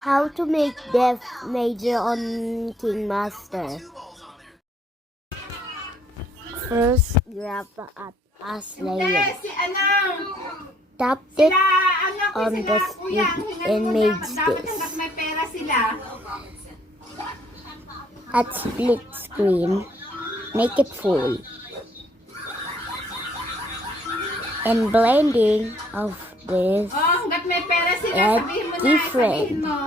How to make Death Major on King Master. First, grab the Atlas layer. Tap it on the screen and make this. At split screen, make it full. And blending of this hanggat may pera sila, and sabihin mo na, different. sabihin mo.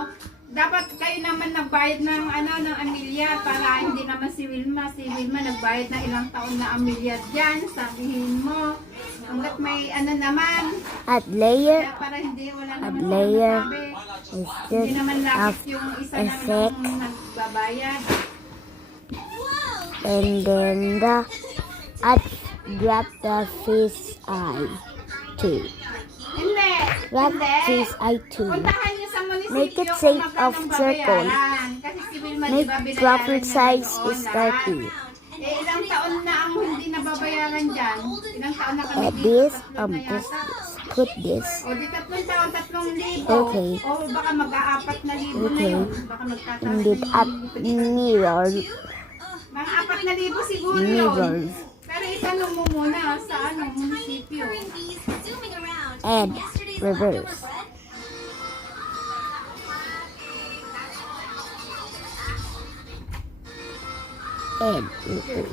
Dapat kayo naman nagbayad ng ng amilyar para hindi naman si Wilma. Si Wilma nagbayad na ilang taon na amilyar dyan. Sabihin mo. Hanggat may naman. Add layer. Kaya para hindi wala Add naman layer. Hindi Instead naman of lapis yung isa na effect. nagbabayad. And then grab the fish eye too. Hindi. Grab Hindi. fish eye too. Puntahan niyo sa munisipyo Make it kung shape magkano of circle. babayaran. Kasi si Wilma, Make diba, binayaran profit niya size noon is lahat. 30. Ilang taon na ang hindi nababayaran dyan? Ilang taon na kami Add dito? this, Tatlo na yata. put this. O di 3 taon, 3,000. Okay. O baka mag-a-4 na libo na Okay. yun. Baka magtataas And na then add yung mirror. mga 4,000 siguro yun. Mirrors. Pero itanong mo muna sa munisipyo. And reverse. And reverse.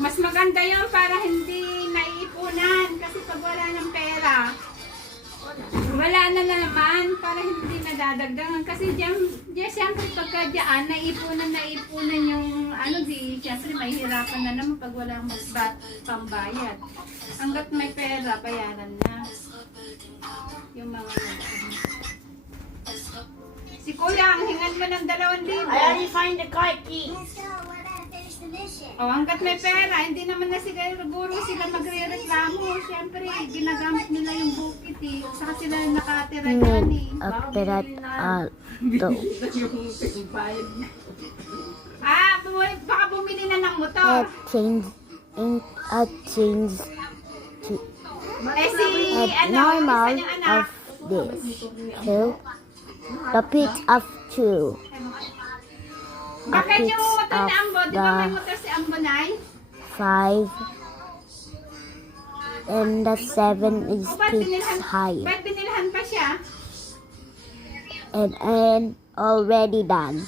Mas maganda yun para hindi naiipunan. Kasi pag wala ng pera, wala na naman para hindi nadadagdagan. Kasi diyan siyempre pagka diyan, naipunan yung siyempre mahihirapan na naman pag walang pambayad. Hanggat may pera, bayaran na. Yung mga Si Kuya, ang hingan mo ng 2,000. I already find the car key. O, hanggat may pera, hindi naman na siguro sila magre-reklamo. Siyempre, ginagamit nila yung bukit eh. Saka sila nakatira dyan eh. Operate to. Baka bumili na ng motor. Add change to add normal isa niyang anak. of this to the pitch of 2. Bakit yung motor of ni Ambo? Di ba may motor si Ambo, Nay? 5 and the 7 is O, ba't pitch higher binilhan pa siya? and already done.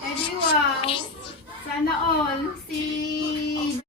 Eh di wow. Sana all. Si